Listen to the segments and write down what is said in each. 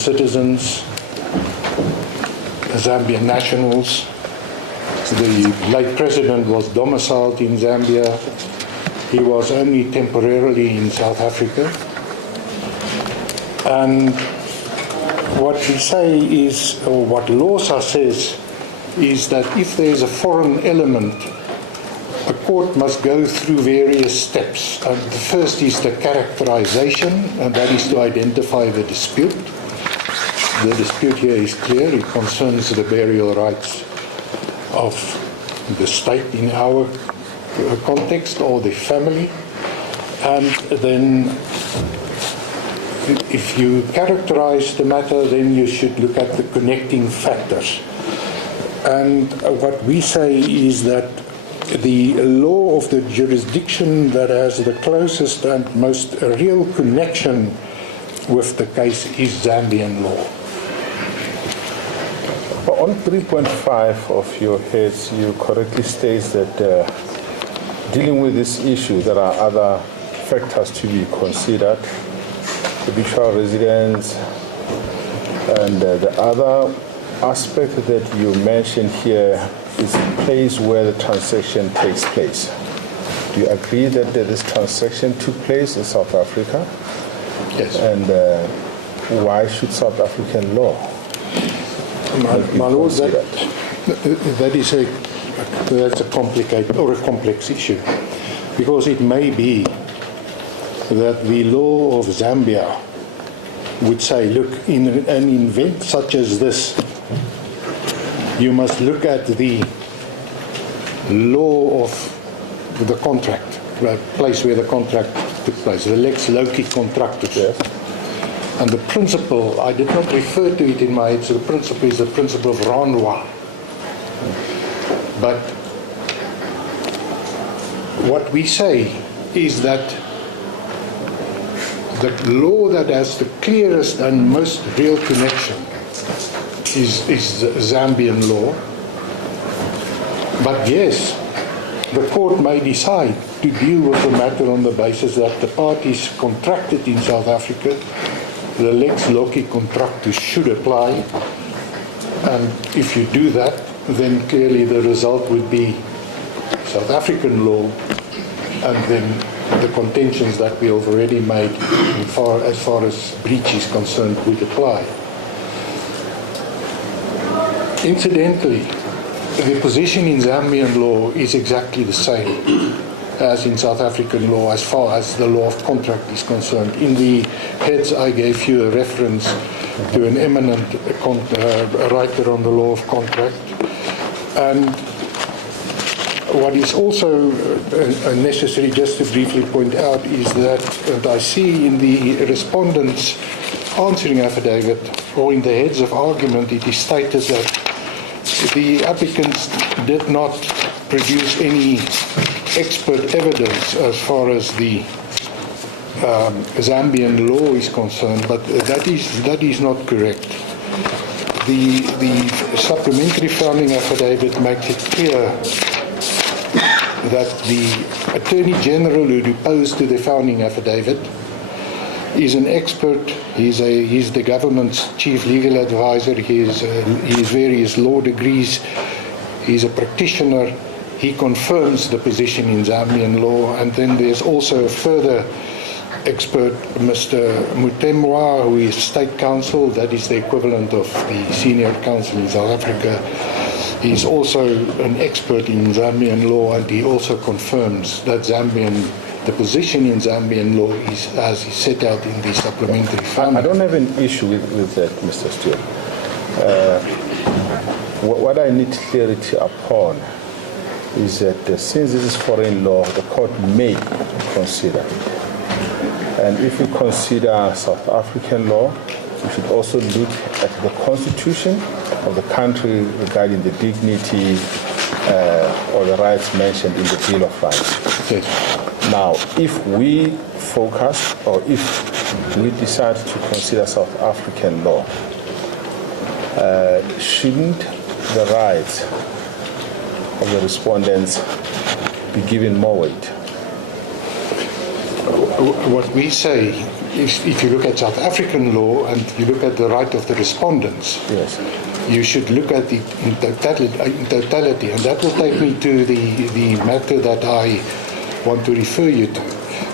citizens, Zambian nationals. The late president was domiciled in Zambia. He was only temporarily in South Africa. And what we say is, or what LAWSA says, is that if there's a foreign element, a court must go through various steps. And the first is the characterization, and that is to identify the dispute. The dispute here is clear. It concerns the burial rights of the state in our context, or the family. And then if you characterize the matter, then you should look at the connecting factors. And what we say is that the law of the jurisdiction that has the closest and most real connection with the case is Zambian law. On 3.5 of your heads, you correctly state that dealing with this issue, there are other factors to be considered, habitual residence, and the other aspect that you mentioned here is the place where the transaction takes place. Do you agree that this transaction took place in South Africa? Yes. And why should South African law? My lord, that's a complicated or a complex issue, because it may be that the law of Zambia would say, look, in an event such as this, you must look at the law of the contract, the place where the contract took place, the lex loci contractus. Yes. And the principle, I did not refer to it in my head, so the principle is the principle of renvoi. But what we say is that the law that has the clearest and most real connection is Zambian law. But yes, the court may decide to deal with the matter on the basis that the parties contracted in South Africa, the lex loci contractus should apply, and if you do that, then clearly the result would be South African law, and then the contentions that we have already made as far as breach is concerned would apply. Incidentally, the position in Zambian law is exactly the same as in South African law as far as the law of contract is concerned. In the heads I gave you a reference to an eminent writer on the law of contract. And what is also necessary just to briefly point out is that, and I see in the respondent's answering affidavit, or in the heads of argument, it is stated that the applicants did not produce any expert evidence as far as the Zambian law is concerned, but that is not correct. The supplementary founding affidavit makes it clear that the Attorney General who deposed to the founding affidavit is an expert. He's the government's chief legal advisor. He has various law degrees. He's a practitioner. He confirms the position in Zambian law. And then there's also a further expert, Mr. Mutemwa, who is state counsel. That is the equivalent of the senior counsel in South Africa. He's also an expert in Zambian law, and he also confirms that the position in Zambian law is as is set out in the supplementary founding. I don't have an issue with that, Mr. Stewart. What I need clarity upon is that since this is foreign law, the court may consider it. And if we consider South African law, we should also look at the constitution of the country regarding the dignity or the rights mentioned in the Bill of Rights. Yes. Now, if we focus or if we decide to consider South African law, shouldn't the rights of the respondents be given more weight? What we say if you look at South African law and you look at the right of the respondents, Yes. you should look at it in totality, and that will take me to the matter that I want to refer you to.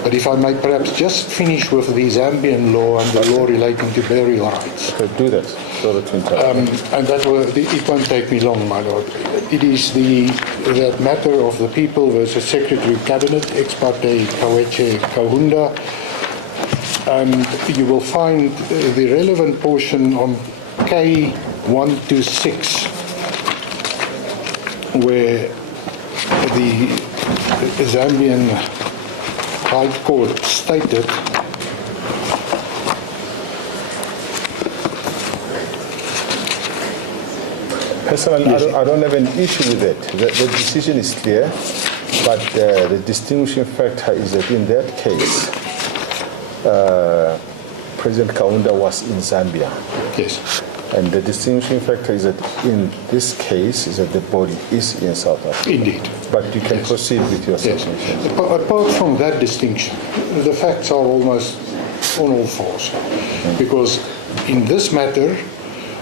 But if I may perhaps just finish with the Zambian law and the law relating to burial rights. Okay, do that. So that we And it won't take me long, my lord. It is that matter of the people versus Secretary of Cabinet, ex parte Kaweche Kahunda. And you will find the relevant portion on K126, where the Zambian High Court stated Personally, I don't have an issue with that. The decision is clear, but the distinguishing factor is that in that case, President Kaunda was in Zambia. yes. And the distinguishing factor is that in this case is that the body is in South Africa. Indeed. But you can proceed with your Yes. submission. Apart from that distinction, the facts are almost on all fours. Because in this matter,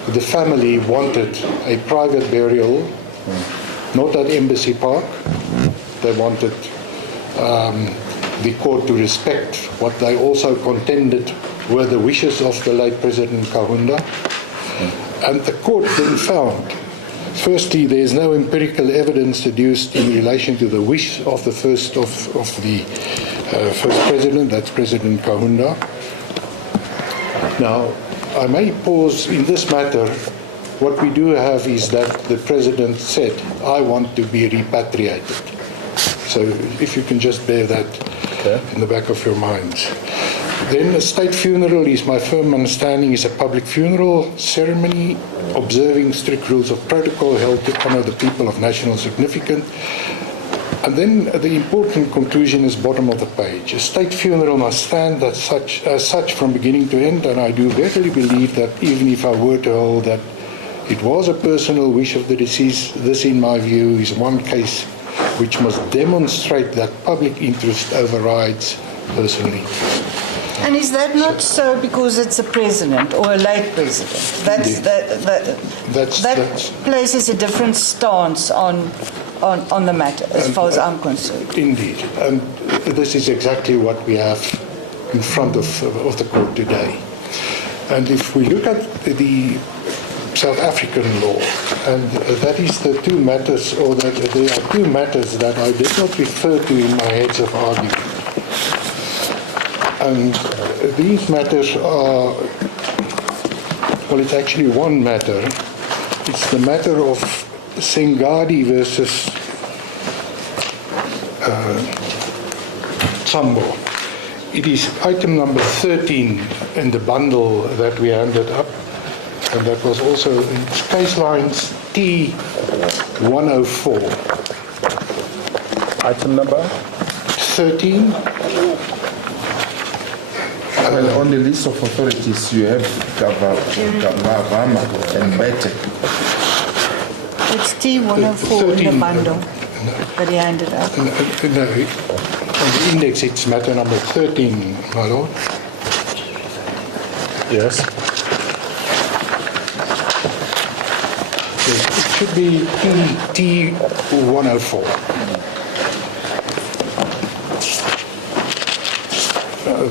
the family wanted a private burial, not at Embassy Park. They wanted the court to respect what they also contended were the wishes of the late President Kahunda. And the court then found, firstly, there is no empirical evidence deduced in relation to the wish of the first president, that's President Kahunda. Now, I may pause in this matter. What we do have is that the president said, I want to be repatriated. So if you can just bear that in the back of your minds. Then a state funeral is, my firm understanding, is a public funeral ceremony observing strict rules of protocol held to honor the people of national significance. And then the important conclusion is bottom of the page. A state funeral must stand as such from beginning to end, and I do verily believe that even if I were to hold that it was a personal wish of the deceased, this in my view is one case which must demonstrate that public interest overrides personal interest. And is that not so because it's a president or a late president? That places a different stance on the matter, as far as I'm concerned. Indeed, and this is exactly what we have in front of the court today. And if we look at the South African law, and that is the two matters, or that there are two matters that I did not refer to in my heads of argument. And these matters are, well, it's actually one matter. It's the matter of Sengadi versus Tsambo. It is item number 13 in the bundle that we handed up, and that was also in case lines T104. Item number? 13. Well, on the list of authorities, you have Gavama and Bete. It's T104 in the bundle that he handed up. No, on the index it's matter number 13, my lord. Yes. It should be T104.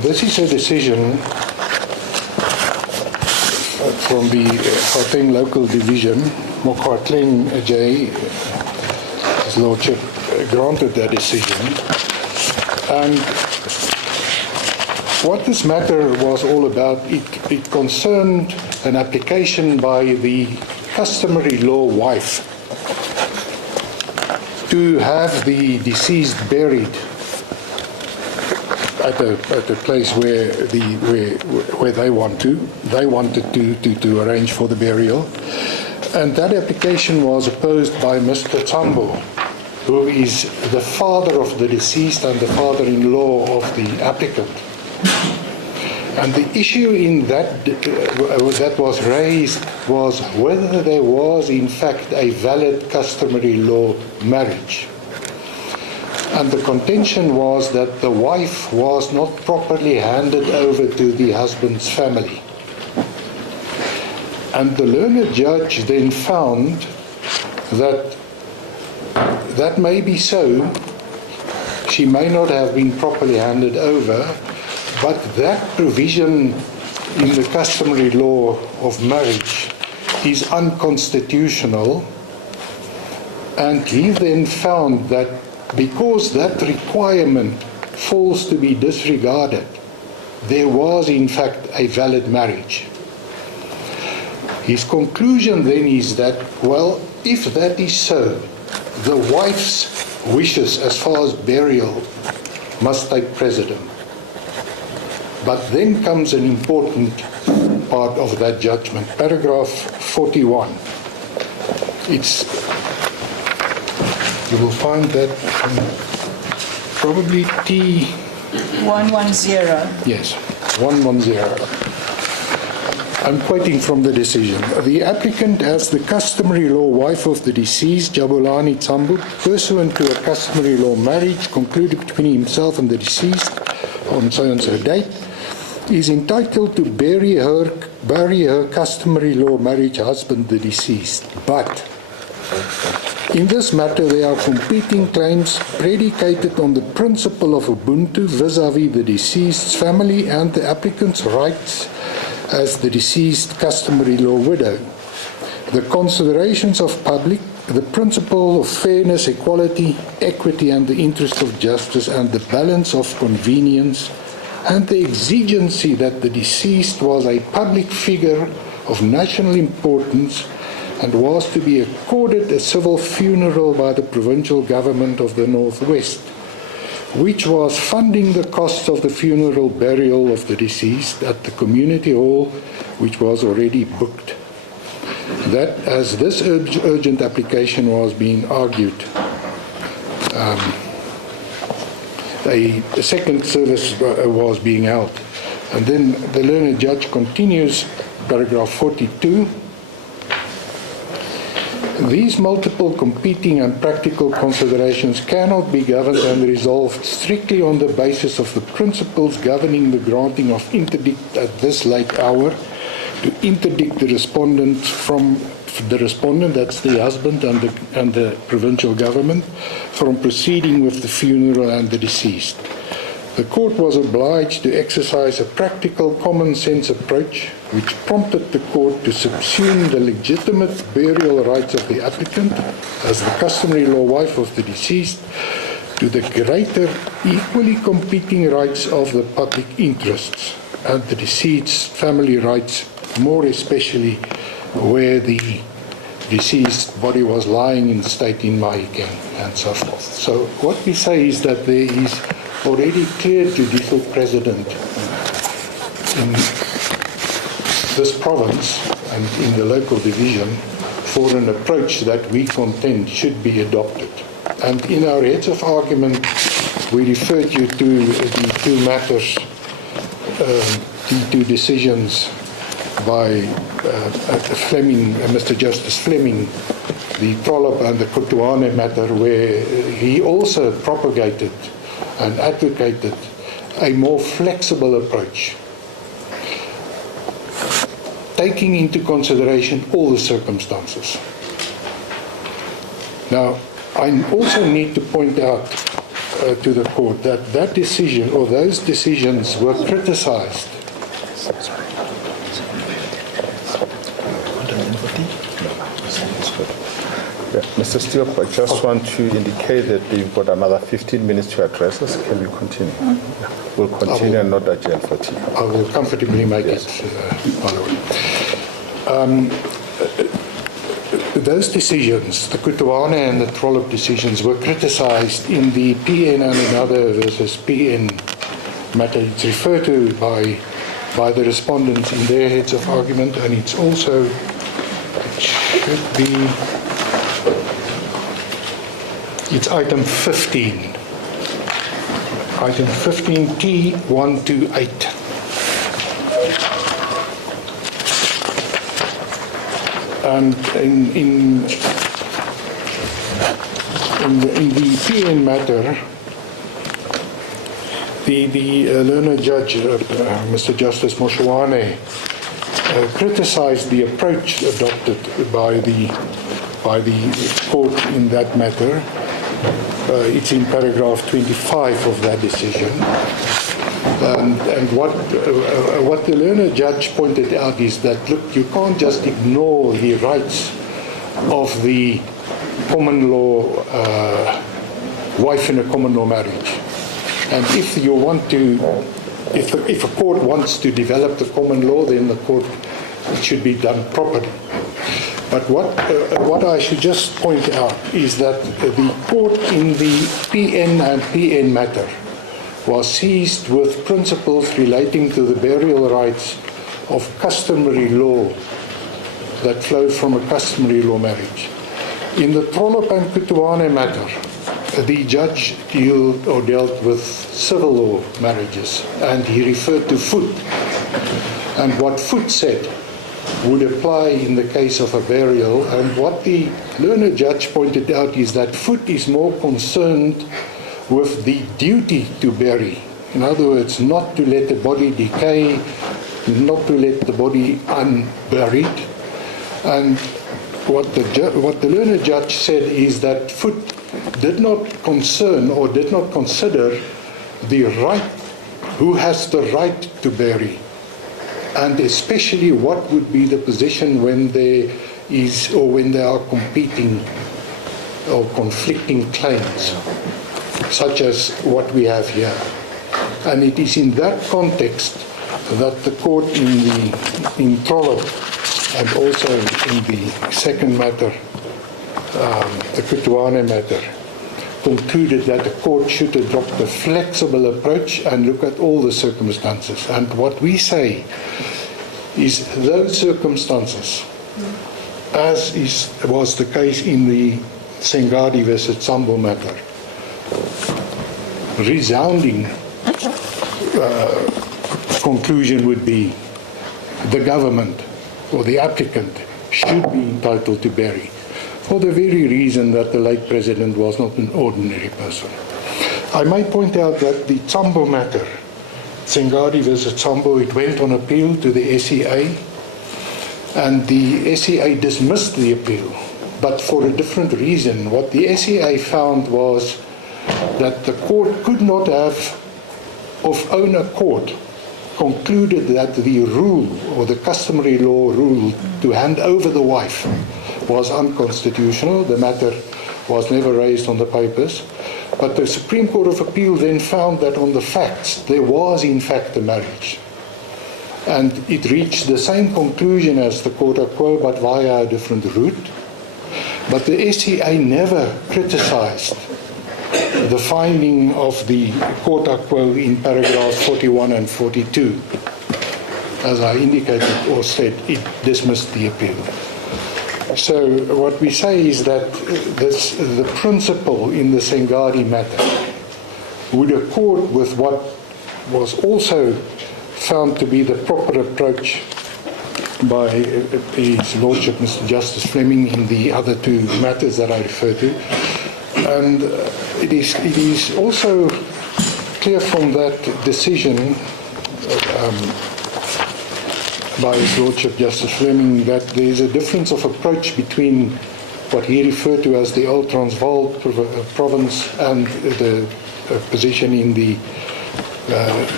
This is a decision from the Gauteng local division. Mokwatleng J, His Lordship, granted that decision. And what this matter was all about, it concerned an application by the customary law wife to have the deceased buried at a place where they wanted to arrange for the burial, and that application was opposed by Mr. Tsambo, who is the father of the deceased and the father-in-law of the applicant. And the issue in that was raised was whether there was in fact a valid customary law marriage. And the contention was that the wife was not properly handed over to the husband's family. And the learned judge then found that that may be so. She may not have been properly handed over, but that provision in the customary law of marriage is unconstitutional. And he then found that because that requirement falls to be disregarded, there was in fact a valid marriage. His conclusion then is that, well, if that is so, the wife's wishes as far as burial must take precedent. But then comes an important part of that judgment, paragraph 41. You will find that probably T... 110. Yes, 110. I'm quoting from the decision. The applicant, as the customary law wife of the deceased, Jabulani Tsambu, pursuant to a customary law marriage concluded between himself and the deceased on so-and-so date, is entitled to bury her customary law marriage husband, the deceased. But in this matter, there are competing claims predicated on the principle of Ubuntu vis-à-vis the deceased's family and the applicant's rights as the deceased customary law widow. The considerations of public, the principle of fairness, equality, equity, and the interest of justice, and the balance of convenience, and the exigency that the deceased was a public figure of national importance and was to be accorded a civil funeral by the provincial government of the Northwest, which was funding the costs of the funeral burial of the deceased at the community hall, which was already booked. That as this urgent application was being argued, a second service was being held. And then the learned judge continues, paragraph 42. These multiple competing and practical considerations cannot be governed and resolved strictly on the basis of the principles governing the granting of interdict at this late hour to interdict the respondent from the respondent, that's the husband and the provincial government, from proceeding with the funeral and the deceased. The court was obliged to exercise a practical common sense approach which prompted the court to subsume the legitimate burial rights of the applicant as the customary law wife of the deceased to the greater equally competing rights of the public interests and the deceased's family rights, more especially where the deceased body was lying in state in Mahikeng and so forth. So what we say is that there is already clear judicial precedent in this province and in the local division for an approach that we contend should be adopted. And in our heads of argument, we referred you to the two matters, the two decisions by Fleming, Mr. Justice Fleming, the Trollop and the Kutuane matter, where he also propagated and advocated a more flexible approach, taking into consideration all the circumstances. Now, I also need to point out to the court that that decision or those decisions were criticized. Yeah, Mr. Steele, I just want to indicate that you've got another 15 minutes to address us. Can we continue? Yeah. We'll continue and not adjourn for tea. I will comfortably make it, by the way. Those decisions, the Kutuane and the Trollop decisions, were criticized in the PN and another versus PN matter. It's referred to by the respondents in their heads of argument, and it's also, it should be, it's item 15. Item 15T128. And in the PN matter, the learned judge, Mr. Justice Moshoane, criticized the approach adopted by the court in that matter. It's in paragraph 25 of that decision. And what the learned judge pointed out is that, look, you can't just ignore the rights of the common law wife in a common law marriage. And if you want to, if a court wants to develop the common law, then the court, it should be done properly. But what I should just point out is that the court in the PN and PN matter was seized with principles relating to the burial rights of customary law that flowed from a customary law marriage. In the Trollop and Kutuane matter, the judge dealt with civil law marriages, and he referred to Foot. And what Foot said would apply in the case of a burial, and what the learned judge pointed out is that Foot is more concerned with the duty to bury. In other words, not to let the body decay, not to let the body unburied. And what the learned judge said is that Foot did not concern or did not consider the right, who has the right to bury, and especially what would be the position when there is, or when there are competing or conflicting claims, such as what we have here. And it is in that context that the court in Trollop and also in the second matter, the Kutuane matter, concluded that the court should adopt a flexible approach and look at all the circumstances. And what we say is those circumstances, as was the case in the Sengadi versus Sambo matter, resounding conclusion would be the government or the applicant should be entitled to bury, for the very reason that the late president was not an ordinary person. I might point out that the Sambo matter, Sengadi versus Sambo, it went on appeal to the SCA, and the SCA dismissed the appeal, but for a different reason. What the SCA found was that the court could not have, of own accord, concluded that the rule or the customary law rule to hand over the wife was unconstitutional. The matter was never raised on the papers. But the Supreme Court of Appeal then found that on the facts, there was in fact a marriage. And it reached the same conclusion as the quota quo, but via a different route. But the SCA never criticized the finding of the quota quo in paragraphs 41 and 42. As I indicated or said, it dismissed the appeal. So what we say is that the principle in the Sengadi matter would accord with what was also found to be the proper approach by His Lordship, Mr. Justice Fleming, in the other two matters that I refer to. And it is also clear from that decision by His Lordship Justice Fleming that there is a difference of approach between what he referred to as the old Transvaal province and the position in the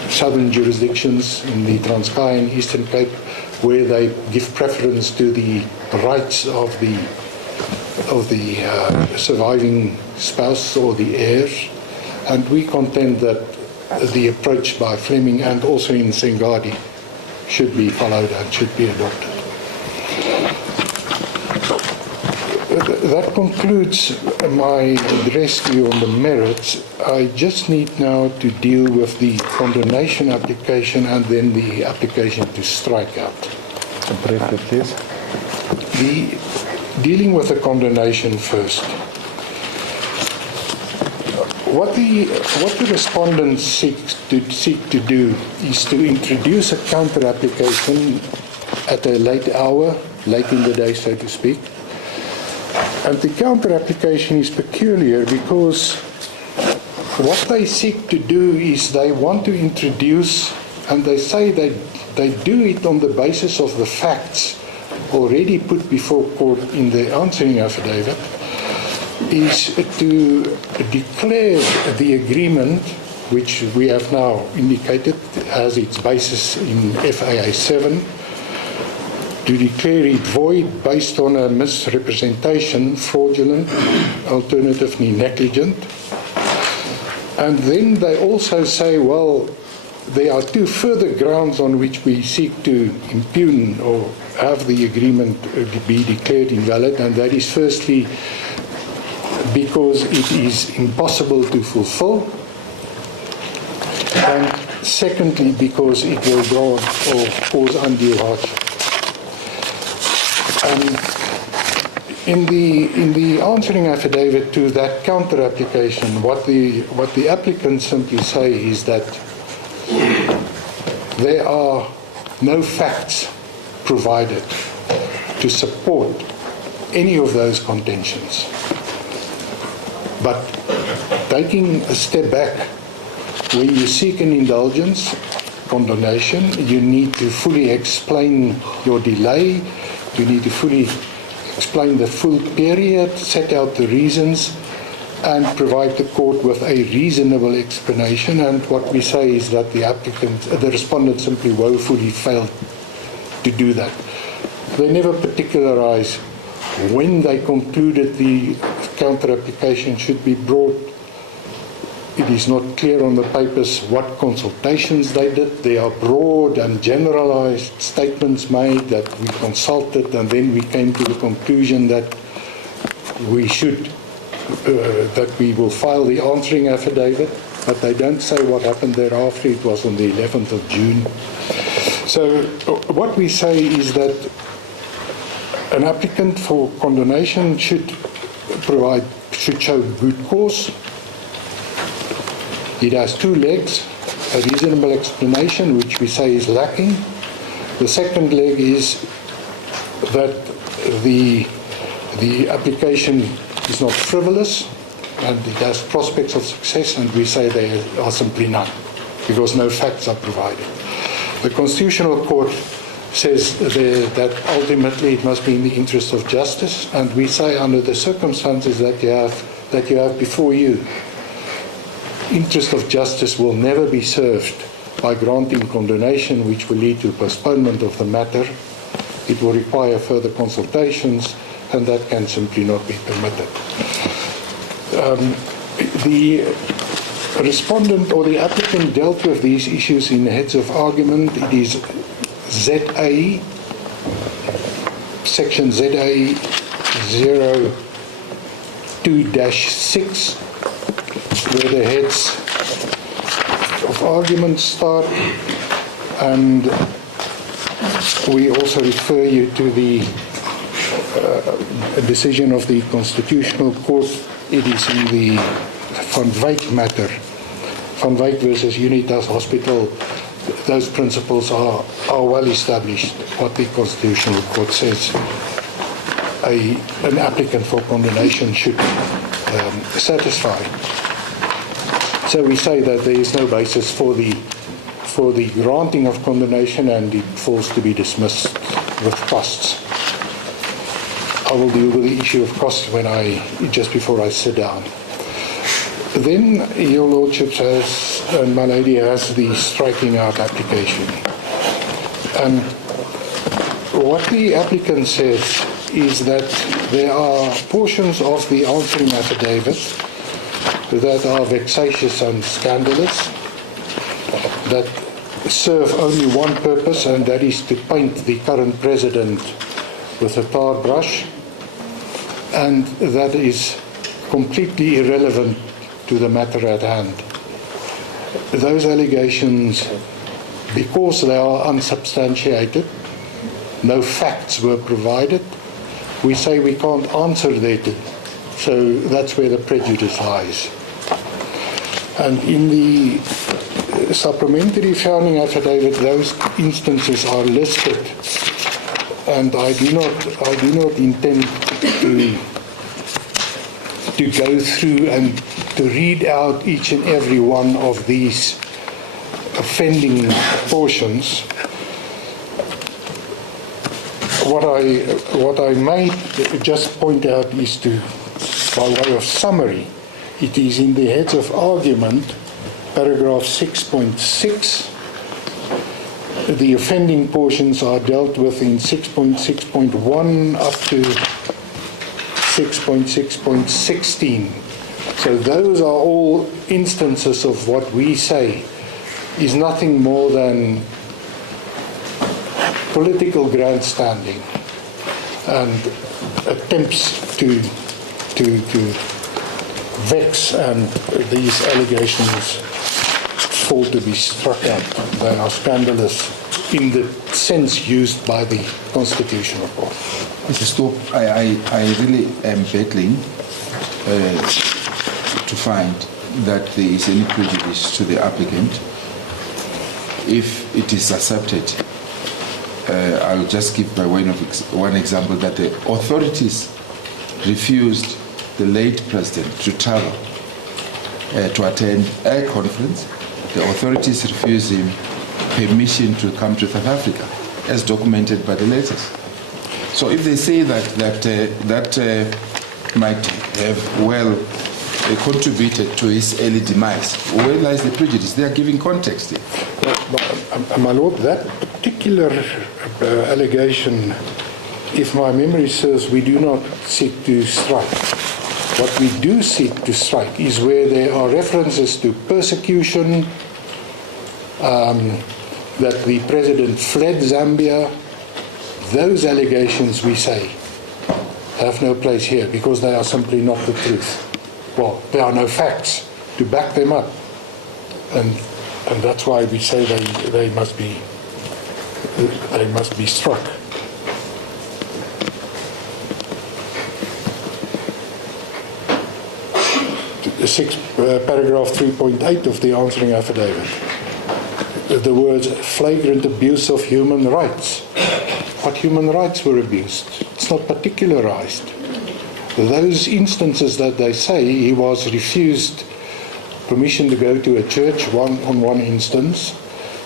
southern jurisdictions, in the Transkei and Eastern Cape, where they give preference to the rights of the surviving spouse or the heirs. And we contend that the approach by Fleming and also in Sengadi should be followed and should be adopted. That concludes my address to you on the merits. I just need now to deal with the condonation application and then the application to strike out. Briefly, please. Dealing with the condonation first. What the respondents seek to do is to introduce a counter application at a late hour, late in the day, so to speak. And the counter application is peculiar because what they seek to do is they want to introduce, and they say they do it on the basis of the facts already put before court in the answering affidavit, is to declare the agreement, which we have now indicated has its basis in FAA 7, to declare it void based on a misrepresentation, fraudulent, alternatively negligent. And then they also say, well, there are two further grounds on which we seek to impugn or have the agreement be declared invalid, and that is firstly because it is impossible to fulfill, and secondly because it will draw or cause undue hardship. In the answering affidavit to that counter application, what the applicants simply say is that there are no facts provided to support any of those contentions. But taking a step back, when you seek an indulgence, condonation, you need to fully explain your delay, you need to fully explain the full period, set out the reasons, and provide the court with a reasonable explanation. And what we say is that the respondent simply woefully failed to do that. They never particularize when they concluded the counter-application should be brought. It is not clear on the papers what consultations they did. There are broad and generalized statements made that we consulted, and then we came to the conclusion that that we will file the answering affidavit, but they don't say what happened thereafter. It was on the 11th of June. So what we say is that an applicant for condonation should show good cause. It has two legs: a reasonable explanation, which we say is lacking. The second leg is that the application is not frivolous and it has prospects of success, and we say there are simply none because no facts are provided. The Constitutional Court says there that ultimately it must be in the interest of justice, and we say under the circumstances that you have before you, interest of justice will never be served by granting condonation, which will lead to postponement of the matter. It will require further consultations, and that can simply not be permitted. The respondent or the applicant dealt with these issues in heads of argument. It is ZA, section ZA 02-6, where the heads of argument start, and we also refer you to the decision of the Constitutional Court. It is in the Van Wyk matter, Van Wyk versus Unitas Hospital. Those principles are well established. What the Constitutional Court says an applicant for condonation should satisfy. So we say that there is no basis for the granting of condonation, and it falls to be dismissed with costs. I will deal with the issue of costs just before I sit down. Then your Lordship has, and my lady has, the striking out application. And what the applicant says is that there are portions of the answering affidavit that are vexatious and scandalous, that serve only one purpose, and that is to paint the current president with a tar brush, and that is completely irrelevant to the matter at hand. Those allegations, because they are unsubstantiated, no facts were provided, we say we can't answer thereto. So that's where the prejudice lies. And in the supplementary founding affidavit, those instances are listed, and I do not intend to go through and to read out each and every one of these offending portions. What I may just point out is by way of summary, it is in the heads of argument, paragraph 6.6. The offending portions are dealt with in 6.6.1 up to 6.6.16. So those are all instances of what we say is nothing more than political grandstanding and attempts to vex, and these allegations fall to be struck out. They are scandalous in the sense used by the Constitution, of course. Mr. Stoop, I really am battling to find that there is any prejudice to the applicant. If it is accepted, I'll just give by way of one example that the authorities refused the late president to travel to attend a conference. The authorities refused him permission to come to South Africa, as documented by the letters. So if they say that might have contributed to his early demise, where lies the prejudice? They are giving context here. My Lord, that particular allegation, if my memory serves, we do not seek to strike. What we do seek to strike is where there are references to persecution, that the president fled Zambia. Those allegations, we say, have no place here because they are simply not the truth. Well, there are no facts to back them up. And that's why we say they must be struck. Paragraph 3.8 of the answering affidavit. The words flagrant abuse of human rights. What human rights were abused? It's not particularized. Those instances that they say he was refused permission to go to a church on one instance.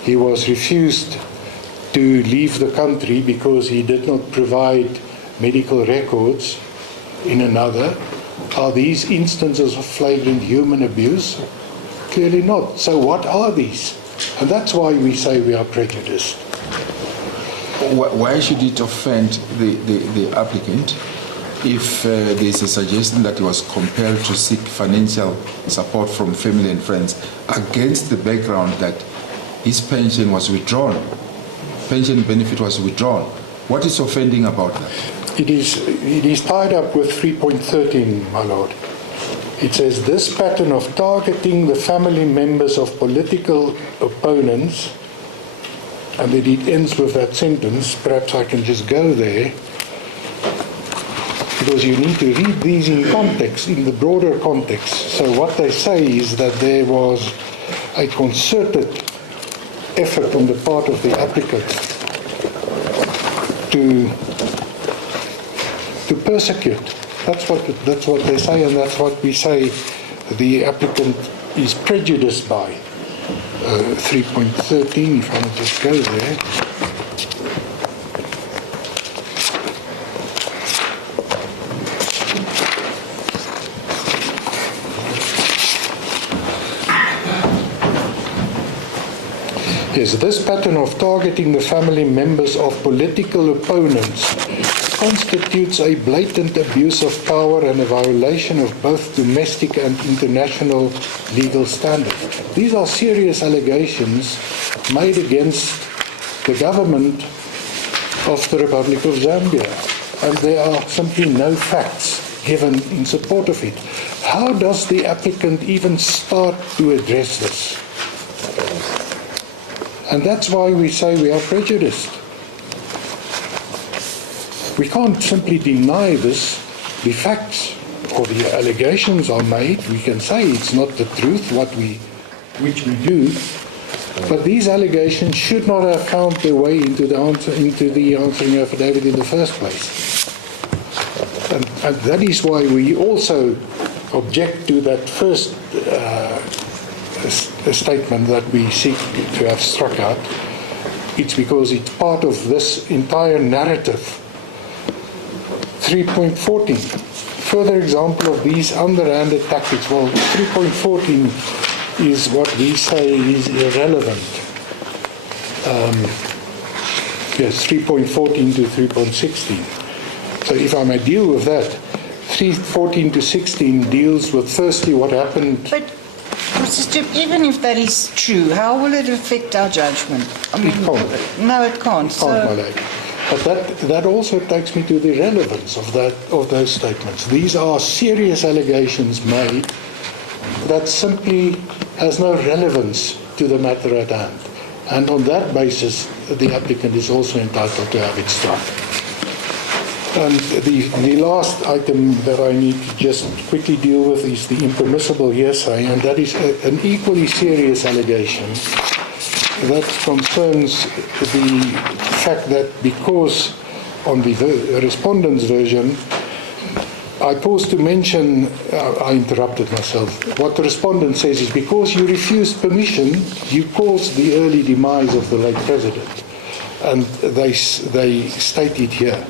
He was refused to leave the country because he did not provide medical records in another. Are these instances of flagrant human abuse? Clearly not. So what are these? And that's why we say we are prejudiced. Why should it offend the applicant if there is a suggestion that he was compelled to seek financial support from family and friends against the background that his pension was withdrawn, pension benefit was withdrawn? What is offending about that? It is tied up with 3.13, my Lord. It says, this pattern of targeting the family members of political opponents, and then it ends with that sentence. Perhaps I can just go there, because you need to read these in context, in the broader context. So what they say is that there was a concerted effort on the part of the applicant to persecute. That's what they say, and that's what we say the applicant is prejudiced by. 3.13, if I may just go there. Yes, this pattern of targeting the family members of political opponents constitutes a blatant abuse of power and a violation of both domestic and international legal standards. These are serious allegations made against the government of the Republic of Zambia, and there are simply no facts given in support of it. How does the applicant even start to address this? And that's why we say we are prejudiced. We can't simply deny this. The facts or the allegations are made. We can say it's not the truth, which we do. But these allegations should not have found their way into the answering affidavit in the first place. And that is why we also object to that first statement that we seek to have struck out, it's because it's part of this entire narrative. 3.14, further example of these underhanded tactics. Well, 3.14 is what we say is irrelevant. Yes, 3.14 to 3.16. So if I may deal with that, 3.14 to 16 deals with firstly what happened. But, Mr. Stip, even if that is true, how will it affect our judgment? I mean, It can't. No, it can't. My lady. But that also takes me to the relevance of those statements. These are serious allegations made that simply has no relevance to the matter at hand. And on that basis, the applicant is also entitled to have it struck. And the last item that I need to just quickly deal with is the impermissible hearsay, and that is an equally serious allegation that concerns the fact that because on the respondent's version, I paused to mention, I interrupted myself. What the respondent says is because you refused permission, you caused the early demise of the late president. And they state it here.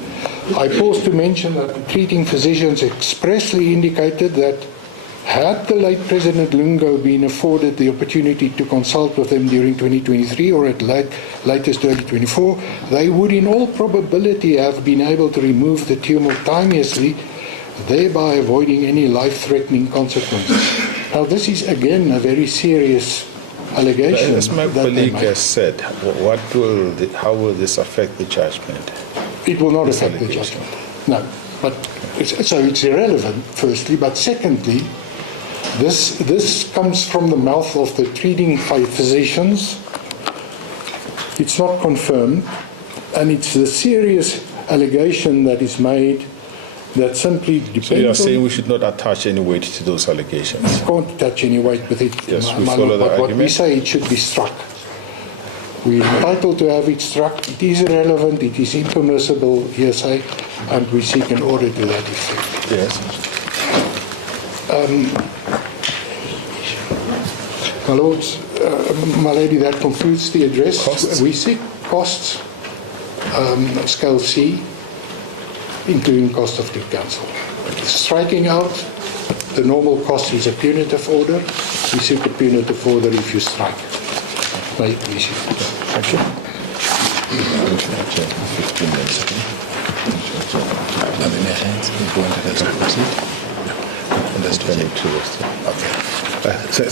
I paused to mention that the treating physicians expressly indicated that had the late President Lungu been afforded the opportunity to consult with them during 2023 or at latest early 24, they would in all probability have been able to remove the tumor timeously, thereby avoiding any life-threatening consequences. Now, this is again a very serious allegation. As my colleague has said, how will this affect the judgment? It will not affect the judgment. No, but so it's irrelevant, firstly, but secondly, this comes from the mouth of the treating physicians. It's not confirmed, and it's the serious allegation that is made that simply depends. So you are saying we should not attach any weight to those allegations? Can't attach any weight with it. Yes, we follow the but what we argument. say, it should be struck. We're entitled to have it struck. It is irrelevant, it is impermissible hearsay, and we seek an order to that effect. Yes. My lords, my lady, that concludes the address. Costs? We seek costs, scale C, including cost of good counsel. Striking out, the normal cost is a punitive order. We seek a punitive order if you strike. May it please you. Thank you. 15 minutes.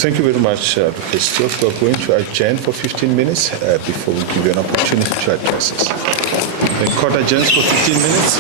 Thank you very much, Advocate Stewart. We are going to adjourn for 15 minutes before we give you an opportunity to address us. The court adjourns for 15 minutes.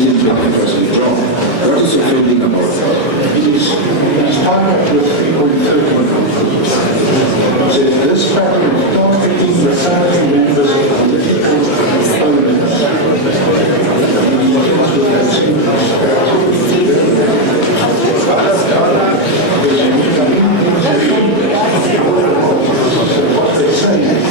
isn't 20% wrong. What is offending about that? It is tied up with 3.13. It says this pattern of targeting the family members of political opponents. What they're saying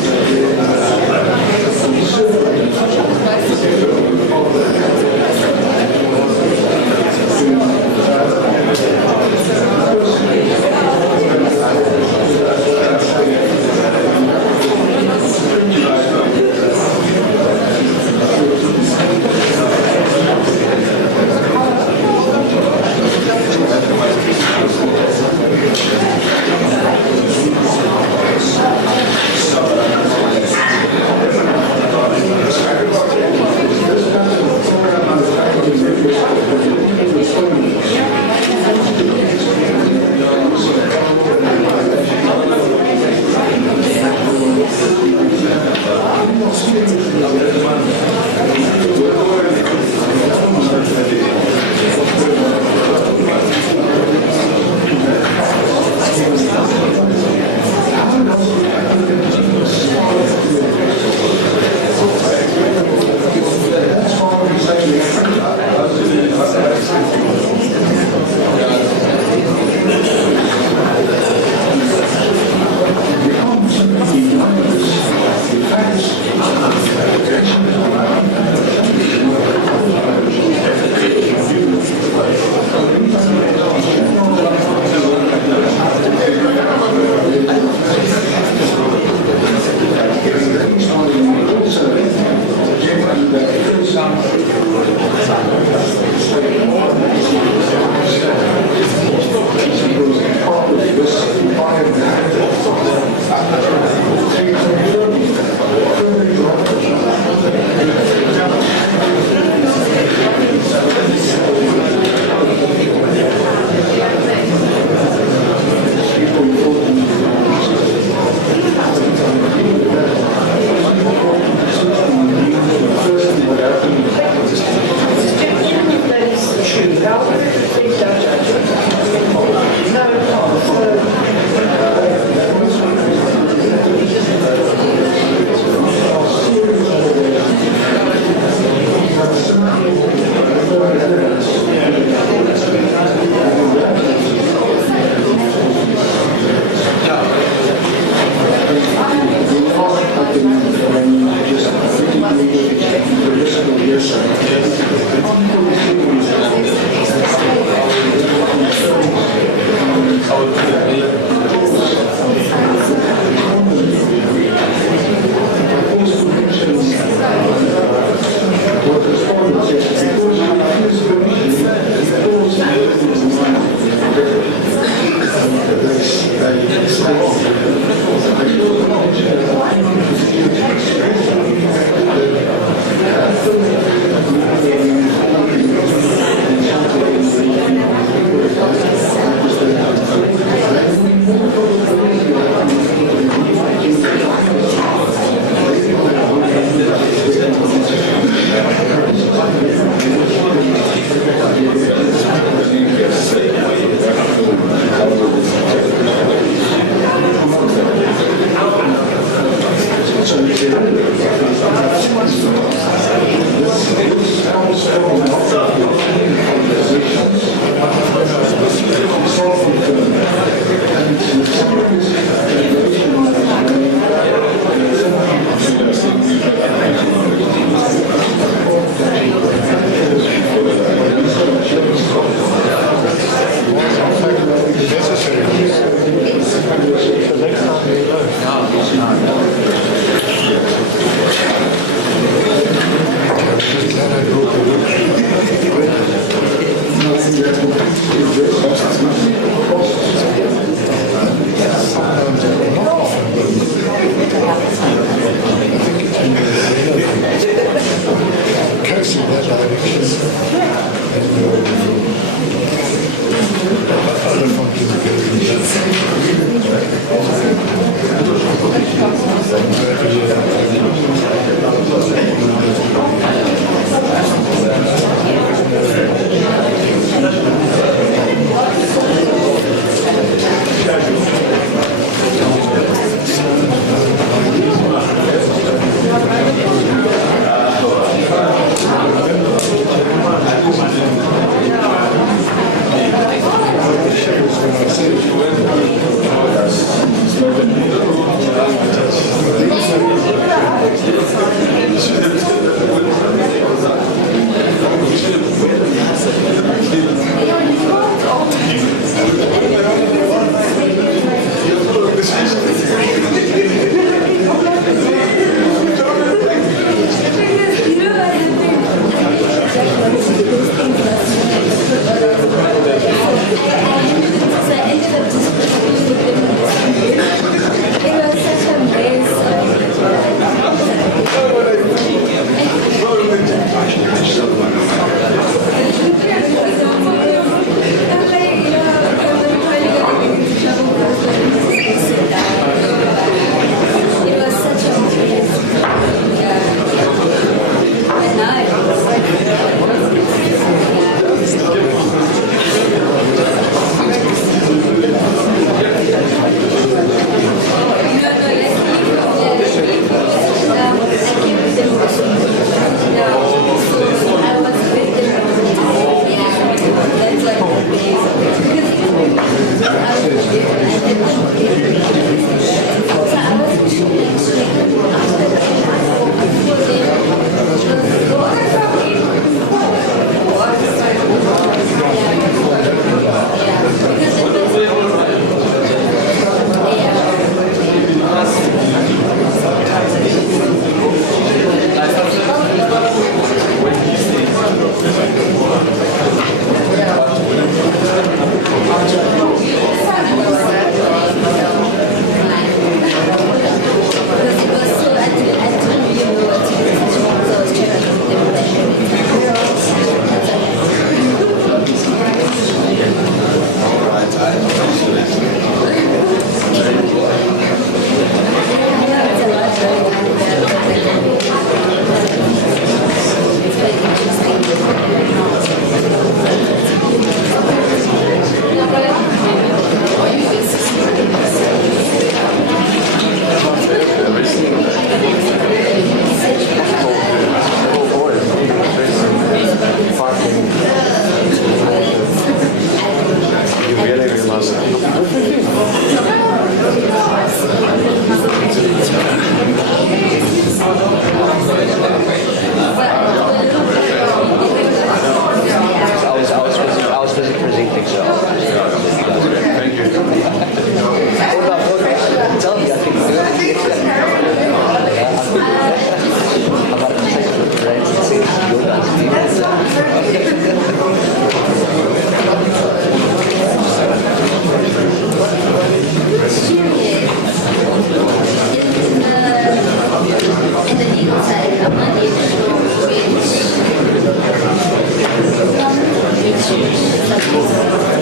Yes.